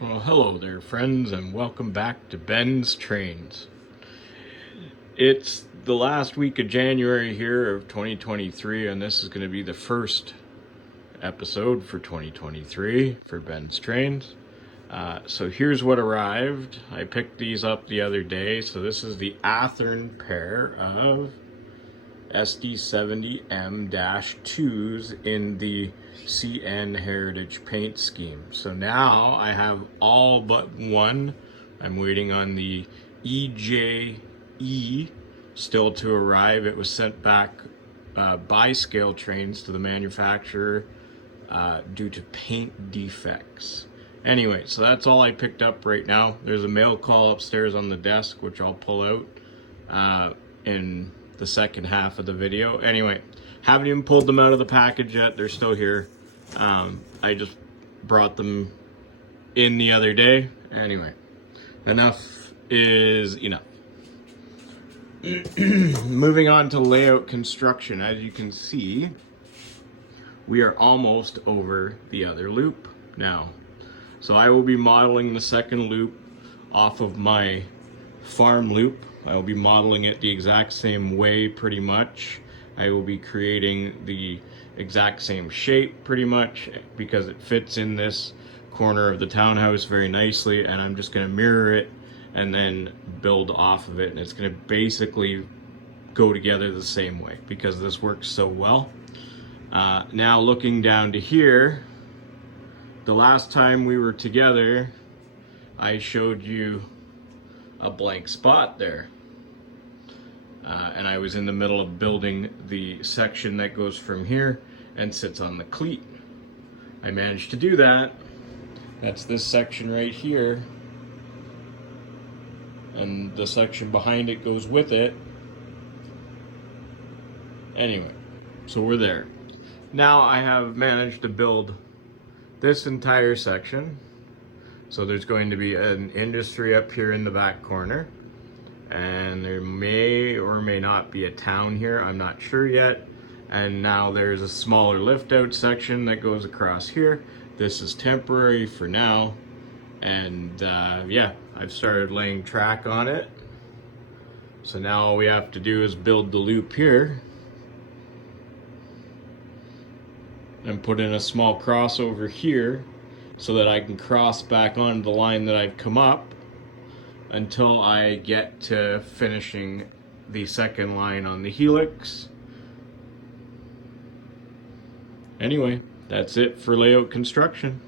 Well, hello there, friends, and welcome back to Ben's Trains. It's the last week of January here of 2023, and this is going to be the first episode for 2023 for Ben's Trains. So here's what arrived. I picked these up the other day. So this is the Athearn pair of SD70M-2s in the CN Heritage paint scheme. So now I have all but one. I'm waiting on the EJE still to arrive. It was sent back by Scale Trains to the manufacturer due to paint defects. Anyway, so that's all I picked up right now. There's a mail call upstairs on the desk, which I'll pull out in the second half of the video. Anyway, haven't even pulled them out of the package yet. They're still here. I just brought them in the other day. Anyway, enough is enough. Moving on to layout construction. As you can see, we are almost over the other loop now. So I will be modeling the second loop off of my farm loop. I will be modeling it the exact same way pretty much. I will be creating the exact same shape pretty much because it fits in this corner of the townhouse very nicely, and I'm just going to mirror it and then build off of it, and it's going to basically go together the same way because this works so well. Now looking down to here, the last time we were together I showed you a blank spot there. And I was in the middle of building the section that goes from here and sits on the cleat. I managed to do that. That's this section right here. And the section behind it goes with it. Anyway, so we're there. Now I have managed to build this entire section. So there's going to be an industry up here in the back corner. And there may or may not be a town here, I'm not sure yet. And now there's a smaller lift out section that goes across here. This is temporary for now. And yeah, I've started laying track on it. So now all we have to do is build the loop here. And put in a small crossover here so that I can cross back onto the line that I've come up until I get to finishing the second line on the helix. Anyway, that's it for layout construction.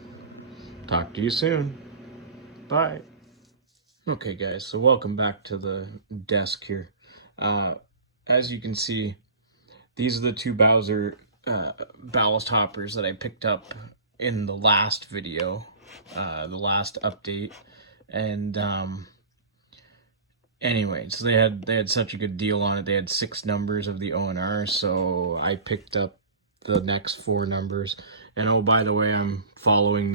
Talk to you soon. Bye. Okay guys, so welcome back to the desk here. As you can see, these are the two Bowser ballast hoppers that I picked up in the last video, the last update. And anyway, so they had such a good deal on it. They had 6 numbers of the ONR, so I picked up the next 4 numbers. And oh, by the way, I'm following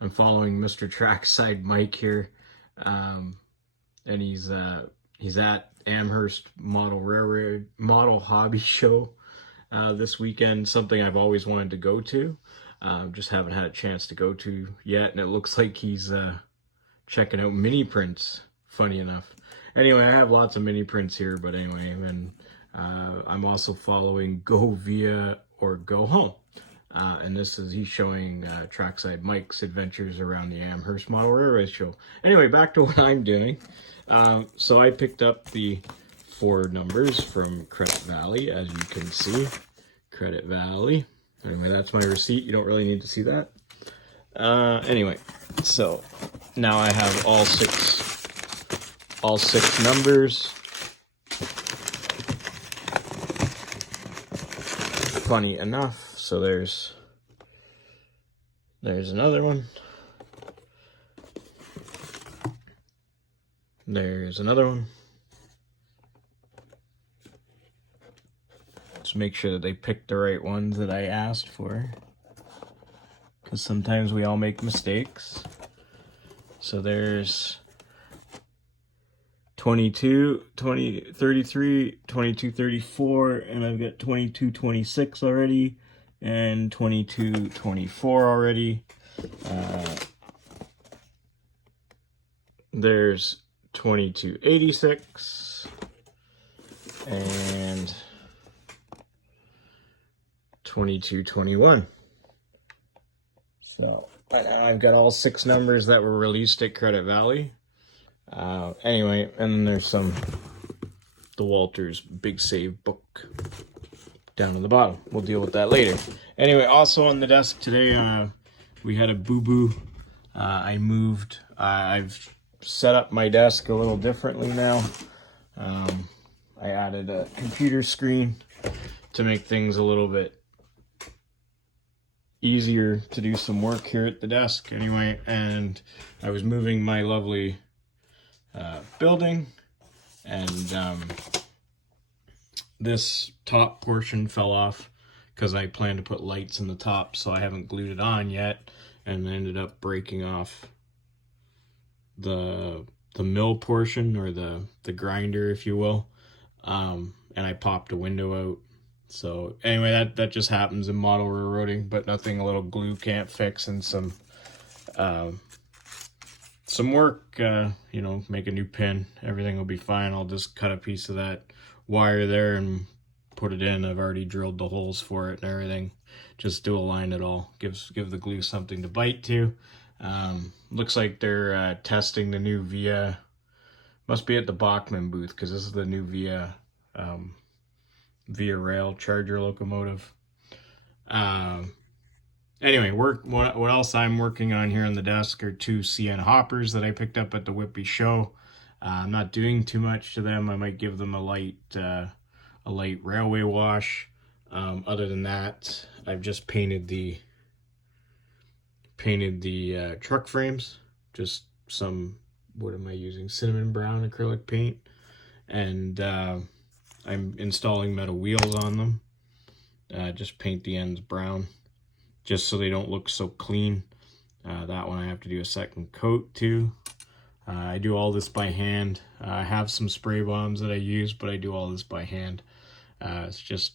Mr. Trackside Mike here, and he's at Amherst Model Hobby Show this weekend. Something I've always wanted to go to, just haven't had a chance to go to yet. And it looks like he's checking out mini prints. Funny enough. Anyway, I have lots of mini prints here, but anyway, and I'm also following Go Via or Go Home. And he's showing Trackside Mike's adventures around the Amherst Model Railway Show. Anyway, back to what I'm doing. So I picked up the 4 numbers from Credit Valley, as you can see. Credit Valley. Anyway, that's my receipt. You don't really need to see that. Anyway, so now I have all six numbers. Funny enough, so there's another one. There's another one. Just make sure that they pick the right ones that I asked for, because sometimes we all make mistakes. So there's 22, 20, 33, 22, 34, and I've got 22, 26 already, and 22, 24 already. There's 2286 and 2221. So I've got all 6 numbers that were released at Credit Valley. Anyway, and then there's the Walters Big Save book down on the bottom. We'll deal with that later. Anyway, also on the desk today, we had a boo-boo. I moved. I've set up my desk a little differently now. I added a computer screen to make things a little bit easier to do some work here at the desk. Anyway, and I was moving my lovely building, and this top portion fell off because I planned to put lights in the top, so I haven't glued it on yet, and ended up breaking off the mill portion, or the grinder, if you will, and I popped a window out. So anyway, that just happens in model railroading, but nothing a little glue can't fix, and some work, you know, make a new pin. Everything will be fine. I'll just cut a piece of that wire there and put it in. I've already drilled the holes for it and everything. Just do align it all. Give the glue something to bite to. Looks like they're testing the new Via. Must be at the Bachmann booth, because this is the new Via Rail Charger locomotive. Anyway, what else I'm working on here on the desk are 2 Sienna hoppers that I picked up at the Whitby show. I'm not doing too much to them. I might give them a light railway wash. Other than that, I've just painted the truck frames. Just some, what am I using? Cinnamon brown acrylic paint, and I'm installing metal wheels on them. Just paint the ends brown, just so they don't look so clean. That one I have to do a second coat to. I do all this by hand. I have some spray bombs that I use, but I do all this by hand. It's just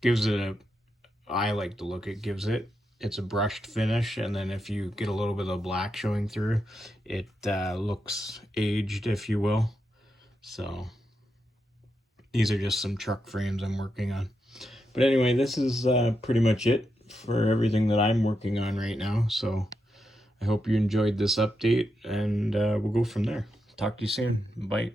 gives it I like the look it gives it. It's a brushed finish, and then if you get a little bit of black showing through, it looks aged, if you will. So these are just some truck frames I'm working on. But anyway, this is pretty much it for everything that I'm working on right now. So I hope you enjoyed this update, and we'll go from there. Talk to you soon. Bye.